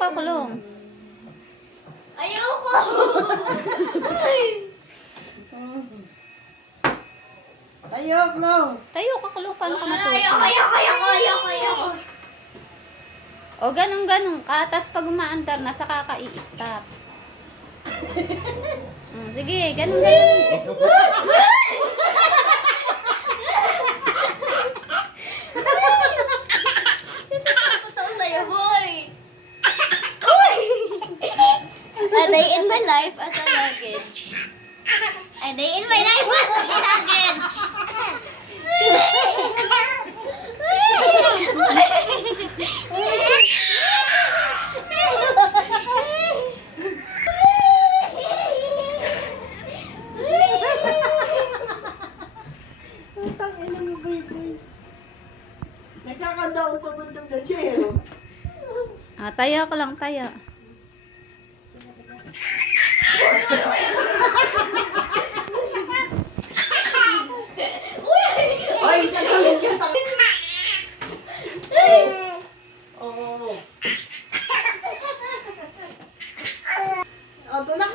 ka, kulong. Ayoko! Tayo, Klong. Tayo ka, kulong. Paano ka matuto? Ayoko! O, ganun ka. Tapos pag umaandar na, saka ka i-stop. Sige, ganun. Totoo sa'yo, boy! A day in my life as a luggage. A day in my life as a luggage. Putang ina mo, baby. Nagkakandaon pa mo itong ganyan. Tayo ka lang, tayo. Ay, tagalin ka. Oo. O, tulak